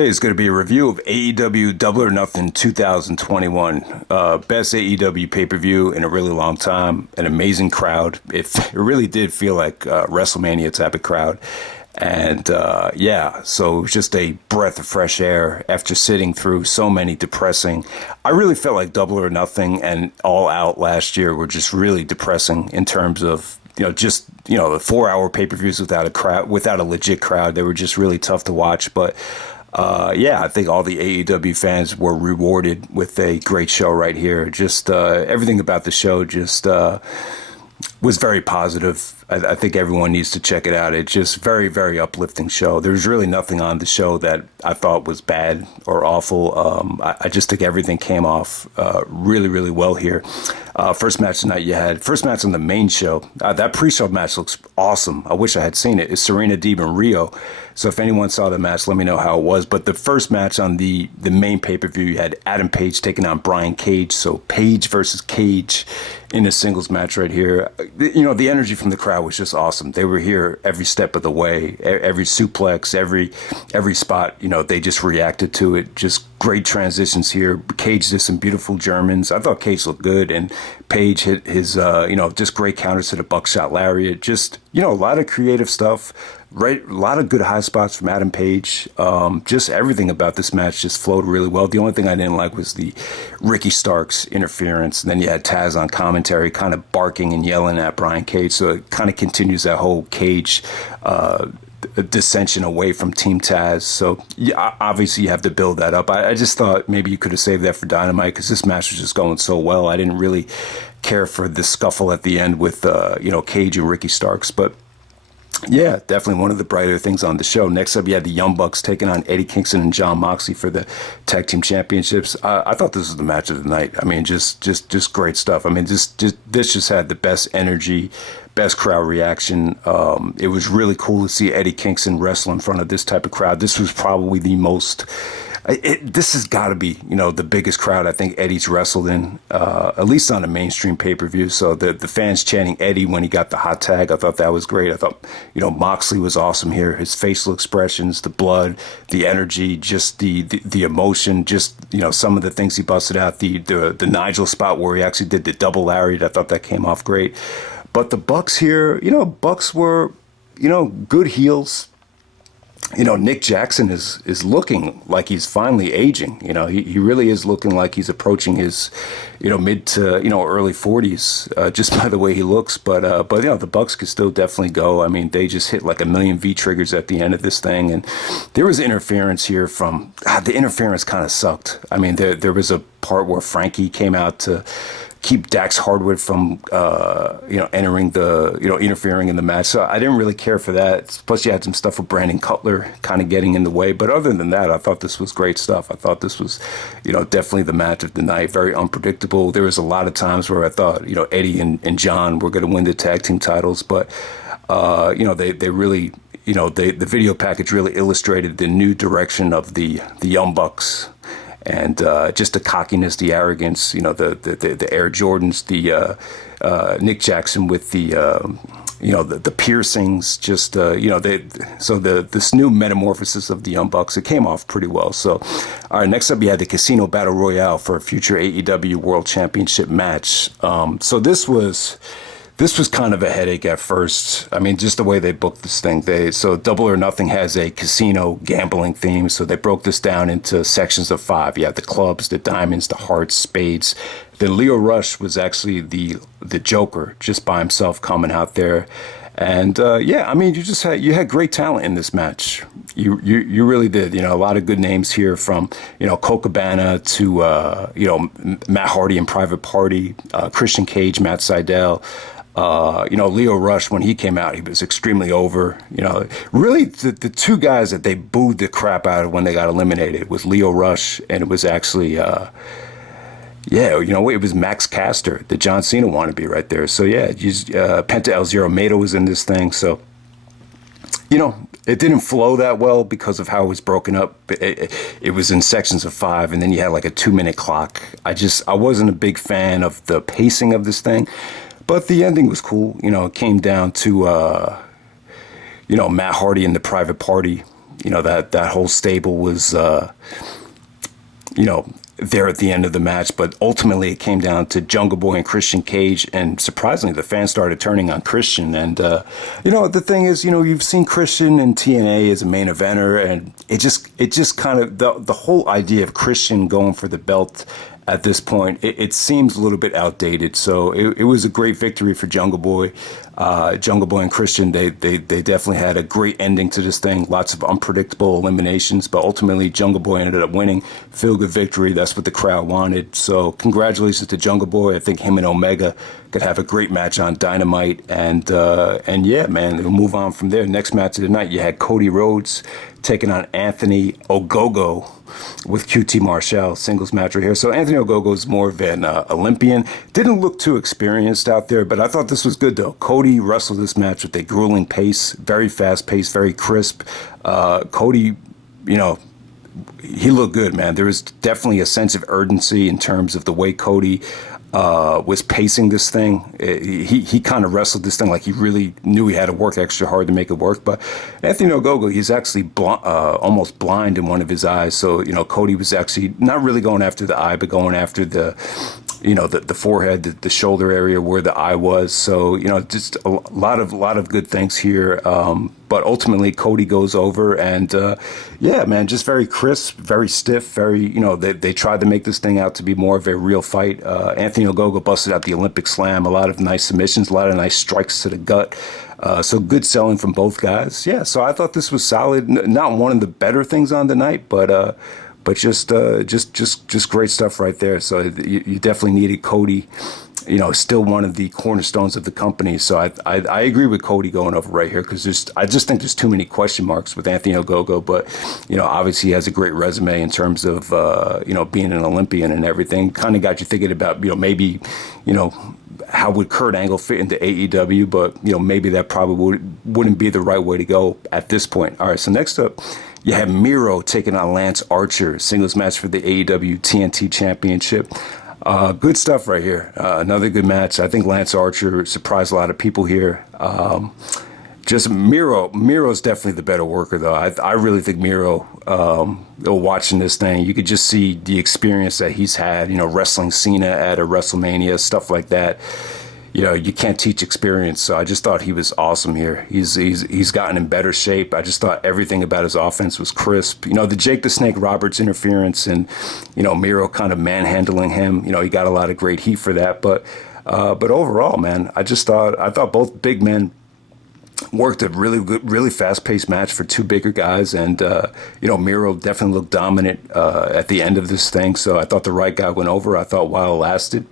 Okay, it's going to be a review of AEW Double or Nothing 2021. Best AEW pay-per-view in a really long time. An amazing crowd. It really did feel like WrestleMania type of crowd. And yeah, so it was just a breath of fresh air after sitting through so many depressing. I really felt like Double or Nothing and All Out last year were just really depressing in terms of the 4-hour pay-per-views without a crowd, without a legit crowd. They were just really tough to watch. But yeah, I think all the AEW fans were rewarded with a great show right here. Just everything about the show just was very positive. I think everyone needs to check it out. It's just very, very uplifting show. There's really nothing on the show that I thought was bad or awful. I just think everything came off really, really well here. First match tonight first match on the main show. That pre-show match looks awesome. I wish I had seen it. It's Serena Deeb and Rio. So if anyone saw the match, let me know how it was. But the first match on the main pay-per-view, you had Adam Page taking on Brian Cage. So Page versus Cage in a singles match right here. The energy from the crowd was just awesome. They were here every step of the way, every suplex, every spot. They just reacted to it. Just great transitions here. Cage did some beautiful Germans. I thought Cage looked good, and Page hit his just great counters to the buckshot lariat. Just a lot of creative stuff. Right, a lot of good high spots from Adam Page. Just everything about this match just flowed really well. The only thing I didn't like was the Ricky Starks interference. And then you had Taz on commentary kind of barking and yelling at Brian Cage. So it kind of continues that whole Cage dissension away from Team Taz. So yeah, obviously you have to build that up. I just thought maybe you could have saved that for Dynamite because this match was just going so well. I didn't really care for the scuffle at the end with Cage and Ricky Starks. But yeah, definitely one of the brighter things on the show. Next up, you had the Young Bucks taking on Eddie Kingston and Jon Moxley for the Tag Team Championships. I thought this was the match of the night. I mean, just great stuff. I mean, this just had the best energy, best crowd reaction. It was really cool to see Eddie Kingston wrestle in front of this type of crowd. This was probably the most. This has got to be, the biggest crowd I think Eddie's wrestled in, at least on a mainstream pay-per-view. So the fans chanting Eddie when he got the hot tag, I thought that was great. I thought, Moxley was awesome here. His facial expressions, the blood, the energy, just the emotion, just, some of the things he busted out, the Nigel spot where he actually did the double lariat. I thought that came off great. But the Bucks here, Bucks were, good heels. Nick Jackson is looking like he's finally aging. He really is looking like he's approaching his, mid to, early 40s, just by the way he looks. But the Bucks could still definitely go. I mean, they just hit like a million V-triggers at the end of this thing. And there was interference here from, the interference kind of sucked. I mean, there was a part where Frankie came out to keep Dax Hardwood from, entering the, interfering in the match. So I didn't really care for that. Plus, you had some stuff with Brandon Cutler kind of getting in the way. But other than that, I thought this was great stuff. I thought this was, definitely the match of the night. Very unpredictable. There was a lot of times where I thought, Eddie and John were going to win the tag team titles. But, they really, the video package really illustrated the new direction of the Young Bucks. And just the cockiness, the arrogance, the Air Jordans, the Nick Jackson with the the piercings, just this new metamorphosis of the Young Bucks, it came off pretty well. So, all right, next up you had the Casino Battle Royale for a future AEW World Championship match. So this was kind of a headache at first. I mean, just the way they booked this thing. So Double or Nothing has a casino gambling theme. So they broke this down into sections of 5. You had the clubs, the diamonds, the hearts, spades. Then Leo Rush was actually the Joker, just by himself coming out there. And I mean, you had great talent in this match. You really did. A lot of good names here from Colt Cabana to Matt Hardy and Private Party, Christian Cage, Matt Sydal. Leo Rush, when he came out, he was extremely over. Really the two guys that they booed the crap out of when they got eliminated was Leo Rush, and it was actually, it was Max Caster, the John Cena wannabe right there. So yeah, Penta El Zero Miedo was in this thing. So, it didn't flow that well because of how it was broken up. It was in sections of 5, and then you had like a 2-minute clock. I wasn't a big fan of the pacing of this thing. But the ending was cool. It came down to, Matt Hardy and the Private Party, that whole stable was, there at the end of the match, but ultimately it came down to Jungle Boy and Christian Cage, and surprisingly, the fans started turning on Christian. And the thing is, you've seen Christian in TNA as a main eventer, and it just kind of the whole idea of Christian going for the belt at this point, it seems a little bit outdated. So it was a great victory for Jungle Boy. Jungle Boy and Christian, they definitely had a great ending to this thing. Lots of unpredictable eliminations, but ultimately Jungle Boy ended up winning. Feel good victory. That's what the crowd wanted. So congratulations to Jungle Boy. I think him and Omega could have a great match on Dynamite. And yeah, man, we'll move on from there. Next match of the night, you had Cody Rhodes taking on Anthony Ogogo with QT Marshall, singles match right here. So Anthony Ogogo is more of an Olympian. Didn't look too experienced out there, but I thought this was good though. Cody wrestled this match with a grueling pace, very fast pace, very crisp. Cody, he looked good, man. There was definitely a sense of urgency in terms of the way Cody was pacing this thing. He kind of wrestled this thing like he really knew he had to work extra hard to make it work. But Anthony Ogogo, he's actually almost blind in one of his eyes. So, Cody was actually not really going after the eye, but going after the forehead, the shoulder area where the eye was. So, just a lot of good things here. But ultimately, Cody goes over, and yeah, man, just very crisp, very stiff, very, they tried to make this thing out to be more of a real fight. Anthony Ogogo busted out the Olympic Slam, a lot of nice submissions, a lot of nice strikes to the gut. So good selling from both guys. Yeah, so I thought this was solid. Not one of the better things on the night, but just great stuff right there. So you definitely needed Cody. Still one of the cornerstones of the company. So I agree with Cody going over right here, because I just think there's too many question marks with Anthony Ogogo. But obviously he has a great resume in terms of being an Olympian and everything. Kind of got you thinking about maybe how would Kurt Angle fit into AEW, but maybe that probably wouldn't be the right way to go at this point. All right, so next up, you have Miro taking on Lance Archer, singles match for the AEW TNT Championship. Good stuff right here. Another good match. I think Lance Archer surprised a lot of people here. Just Miro's definitely the better worker, though. I really think Miro, watching this thing, you could just see the experience that he's had, wrestling Cena at a WrestleMania, stuff like that. You can't teach experience. So I just thought he was awesome here. He's gotten in better shape. I just thought everything about his offense was crisp. The Jake the Snake Roberts interference and, Miro kind of manhandling him. He got a lot of great heat for that. But overall, man, I thought both big men worked a really good, really fast-paced match for two bigger guys, and Miro definitely looked dominant at the end of this thing. So I thought the right guy went over. I thought while it lasted,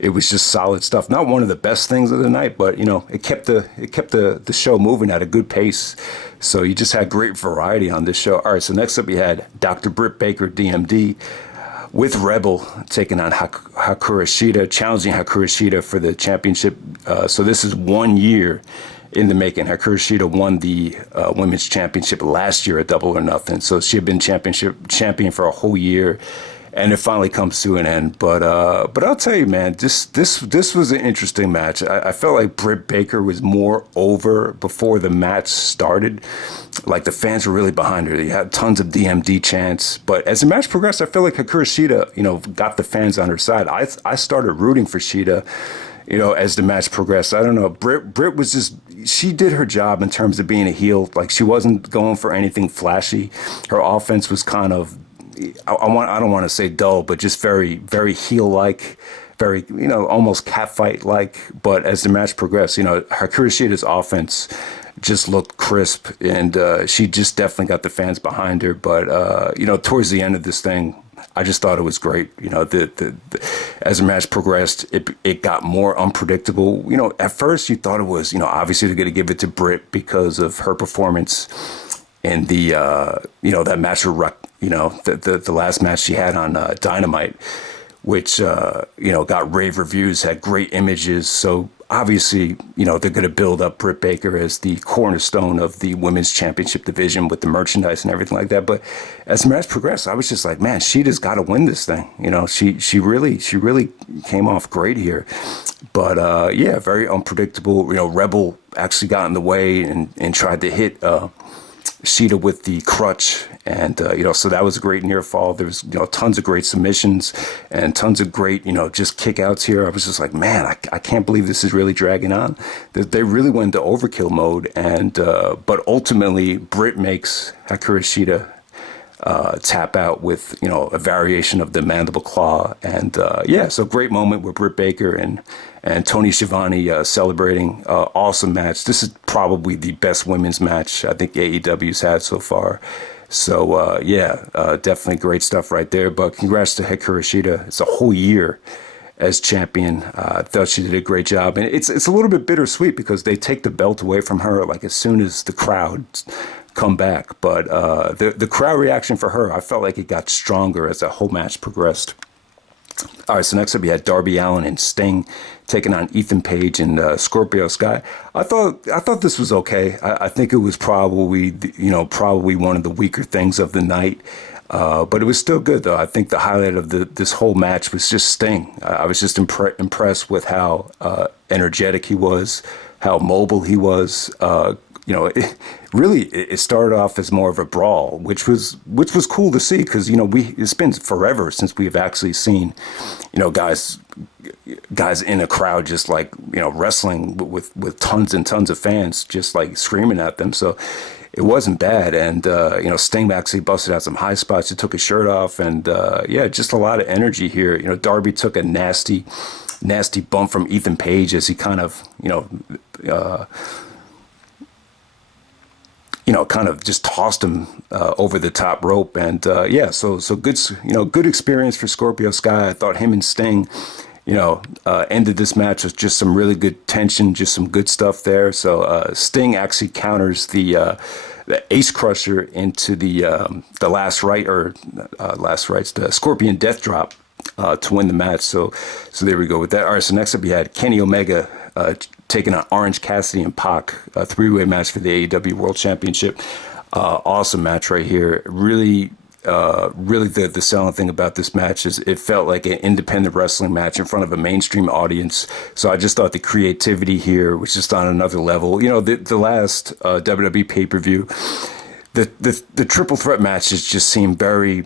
it was just solid stuff. Not one of the best things of the night, but it kept the show moving at a good pace. So you just had great variety on this show. All right, so next up you had Dr. Britt Baker, DMD, with Rebel taking on Hikaru Shida, challenging Hikaru Shida for the championship. So this is 1 year in the making. Hikaru Shida won the women's championship last year at Double or Nothing. So she had been champion for a whole year, and it finally comes to an end. But I'll tell you, man, this was an interesting match. I felt like Britt Baker was more over before the match started. Like the fans were really behind her. You had tons of DMD chants. But as the match progressed, I feel like Hikaru Shida, got the fans on her side. I started rooting for Shida, as the match progressed. I don't know. Britt was she did her job in terms of being a heel. Like, she wasn't going for anything flashy. Her offense was kind of, I don't want to say dull, but just very, very heel-like, very, almost catfight-like. But as the match progressed, Hikaru Shida's offense just looked crisp, and she just definitely got the fans behind her. But, towards the end of this thing, I just thought it was great. As the match progressed, it got more unpredictable. At first you thought it was, obviously they're going to give it to Britt because of her performance in the, that match with, the last match she had on Dynamite, which, got rave reviews, had great images. So obviously, they're going to build up Britt Baker as the cornerstone of the women's championship division with the merchandise and everything like that. But as the match progressed, I was just like, man, Shida's got to win this thing. She really came off great here. But yeah, very unpredictable. Rebel actually got in the way and tried to hit Shida with the crutch, and so that was a great near fall. There was tons of great submissions and tons of great just kickouts here. I was just like, man, I can't believe this is really dragging on. They really went into overkill mode, and but ultimately Britt makes Hikaru Shida tap out with a variation of the mandible claw, and so great moment with Britt Baker and Tony Schiavone celebrating. Awesome match. This is probably the best women's match I think AEW's had so far. So definitely great stuff right there. But congrats to Hikaru Shida. It's a whole year as champion. I thought she did a great job, and it's a little bit bittersweet because they take the belt away from her like as soon as the crowd come back. But the crowd reaction for her, I felt like it got stronger as the whole match progressed. All right, so next up we had Darby Allin and Sting taking on Ethan Page and Scorpio Sky. I thought this was okay. I think it was probably one of the weaker things of the night. But it was still good, though. I think the highlight of this whole match was just Sting. I was just impressed with how energetic he was, how mobile he was. It started off as more of a brawl, which was cool to see because it's been forever since we've actually seen guys in a crowd just like wrestling with tons and tons of fans just like screaming at them. So it wasn't bad, and Sting actually busted out some high spots. He took his shirt off, and just a lot of energy here. Darby took a nasty bump from Ethan Page as he kind of kind of just tossed him over the top rope, and so good, good experience for Scorpio Sky. I thought him and Sting, ended this match with just some really good tension, just some good stuff there. So Sting actually counters the Ace Crusher into the last rites, the Scorpion Death Drop to win the match. So there we go with that. All right, so next up we had Kenny Omega taking on Orange Cassidy and Pac, a three-way match for the AEW World Championship. Awesome match right here. Really the selling thing about this match is it felt like an independent wrestling match in front of a mainstream audience. So I just thought the creativity here was just on another level. The last WWE pay-per-view, the triple threat matches just seemed very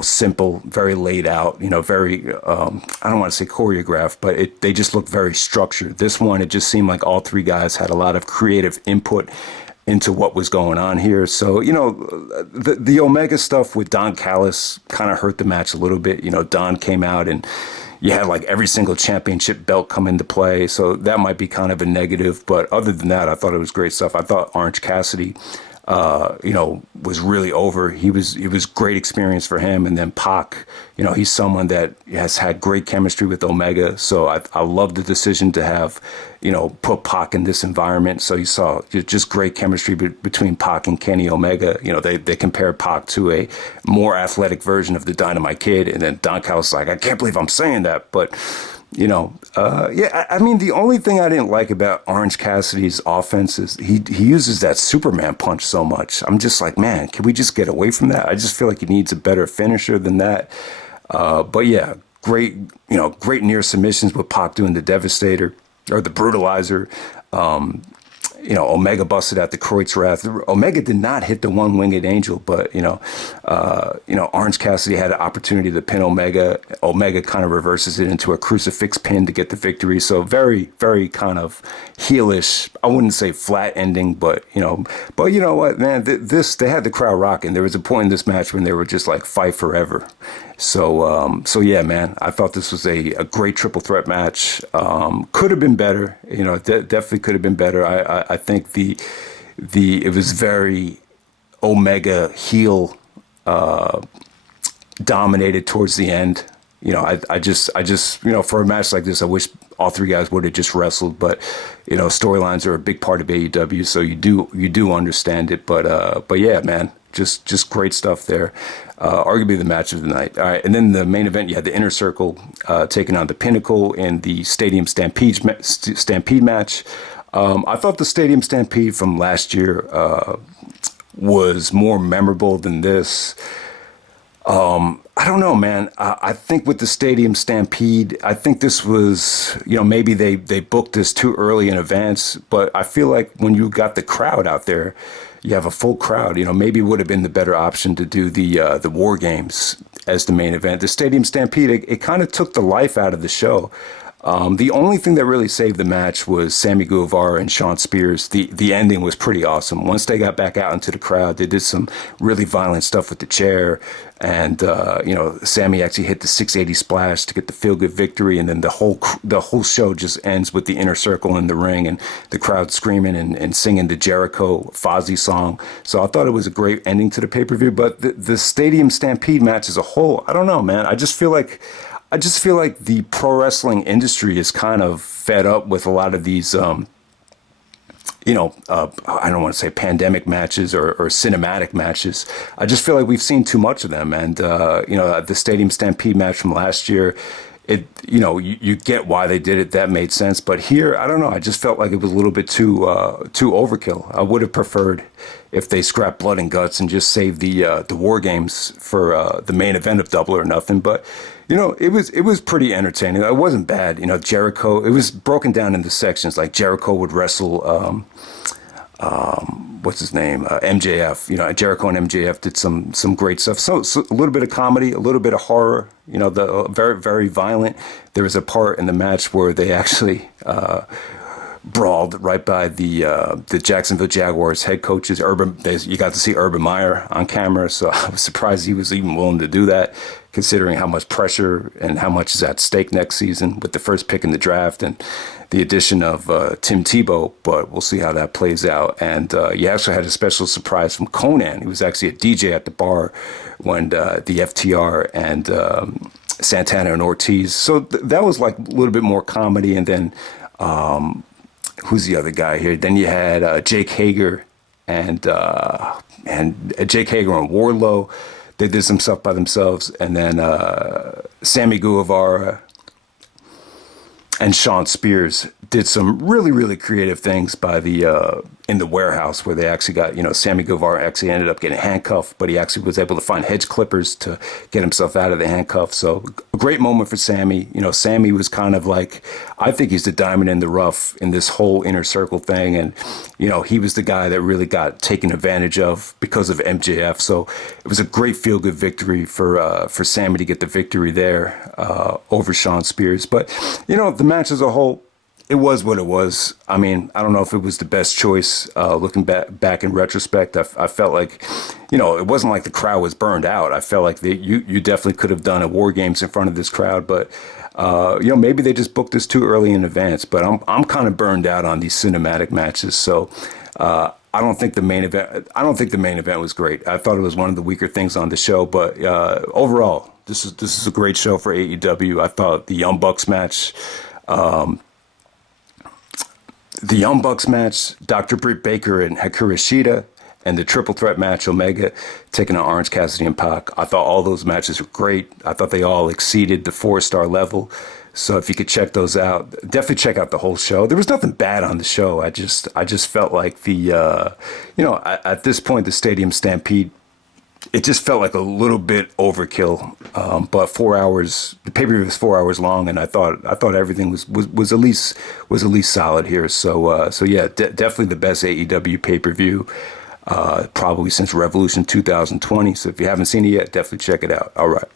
simple, very laid out, very, I don't want to say choreographed, but they just looked very structured. This one, it just seemed like all three guys had a lot of creative input into what was going on here. So, the Omega stuff with Don Callis kind of hurt the match a little bit. Don came out and you had like every single championship belt come into play. So that might be kind of a negative. But other than that, I thought it was great stuff. I thought Orange Cassidy was really over. It was great experience for him. And then Pac, he's someone that has had great chemistry with Omega. So I love the decision to have, put Pac in this environment. So you saw just great chemistry between Pac and Kenny Omega. They compared Pac to a more athletic version of the Dynamite Kid. And then Don Callis was like, I can't believe I'm saying that. But I mean, the only thing I didn't like about Orange Cassidy's offense is he uses that Superman punch so much. I'm just like, man, can we just get away from that? I just feel like he needs a better finisher than that. But yeah, great near submissions with Pac doing the Devastator or the Brutalizer. Omega busted out the Kreutz Wrath. Omega did not hit the one-winged angel, but, Orange Cassidy had an opportunity to pin Omega. Omega kind of reverses it into a crucifix pin to get the victory. So very, very kind of heelish. I wouldn't say flat ending, but you know what, man, they had the crowd rocking. There was a point in this match when they were just like fight forever. So yeah, man, I thought this was a great triple threat match. Could have been better, definitely could have been better. I think it was very Omega heel dominated towards the end. I just for a match like this, I wish all three guys would have just wrestled. But storylines are a big part of AEW, so you do understand it. But yeah, man, just great stuff there. Arguably the match of the night. All right, and then the main event, you had the Inner Circle taking on the Pinnacle in the Stadium Stampede match. I thought the Stadium Stampede from last year was more memorable than this. I don't know, man. I think with the Stadium Stampede, I think this was, maybe they booked this too early in advance, but I feel like when you got the crowd out there, you have a full crowd. Maybe it would have been the better option to do the War Games as the main event. The Stadium Stampede, it kind of took the life out of the show. The only thing that really saved the match was Sammy Guevara and Shawn Spears. The ending was pretty awesome. Once they got back out into the crowd, they did some really violent stuff with the chair. And, Sammy actually hit the 680 splash to get the feel-good victory. And then the whole show just ends with the inner circle in the ring and the crowd screaming and singing the Jericho Fozzy song. So I thought it was a great ending to the pay-per-view. But the Stadium Stampede match as a whole, I don't know, man. I just feel like the pro wrestling industry is kind of fed up with a lot of these, I don't want to say pandemic matches or cinematic matches. I just feel like we've seen too much of them. And, the Stadium Stampede match from last year, you get why they did it. That made sense. But here, I don't know. I just felt like it was a little bit too overkill. I would have preferred if they scrapped Blood and Guts and just saved the War Games for the main event of Double or Nothing. But it was pretty entertaining. It wasn't bad. Jericho. It was broken down into sections. Like Jericho would wrestle. What's his name? MJF. Jericho and MJF did some great stuff. So a little bit of comedy, a little bit of horror. The very, very violent. There was a part in the match where they actually brawled right by the Jacksonville Jaguars head coaches. You got to see Urban Meyer on camera, so I was surprised he was even willing to do that, considering how much pressure and how much is at stake next season with the first pick in the draft and the addition of Tim Tebow. But we'll see how that plays out. And you actually had a special surprise from Conan. He was actually a DJ at the bar when the FTR and Santana and Ortiz. So that was like a little bit more comedy. And then who's the other guy here? Then you had Jake Hager and Jake Hager and Wardlow. They did some stuff by themselves. And then Sammy Guevara and Shawn Spears did some really, really creative things by in the warehouse, where they actually got, Sammy Guevara actually ended up getting handcuffed, but he actually was able to find hedge clippers to get himself out of the handcuffs. So a great moment for Sammy. Sammy was kind of like, I think he's the diamond in the rough in this whole inner circle thing. And, he was the guy that really got taken advantage of because of MJF. So it was a great feel-good victory for Sammy to get the victory there over Shawn Spears. But, the match as a whole, it was what it was. I mean, I don't know if it was the best choice looking back in retrospect. I felt like, it wasn't like the crowd was burned out. I felt like you definitely could have done a War Games in front of this crowd, but maybe they just booked this too early in advance. But I'm kind of burned out on these cinematic matches. So I don't think the main event was great. I thought it was one of the weaker things on the show. But overall, this is a great show for AEW. I thought the Young Bucks match. The Young Bucks match, Dr. Britt Baker and Hikaru Shida, and the triple threat match, Omega taking on Orange Cassidy and Pac. I thought all those matches were great. I thought they all exceeded the 4-star level. So if you could check those out, definitely check out the whole show. There was nothing bad on the show. I just felt like at this point, the Stadium Stampede, it just felt like a little bit overkill. But 4 hours, the pay-per-view was 4 hours long, and I thought everything was at least solid here. So yeah, definitely the best AEW pay-per-view probably since Revolution 2020. So if you haven't seen it yet, definitely check it out. All right.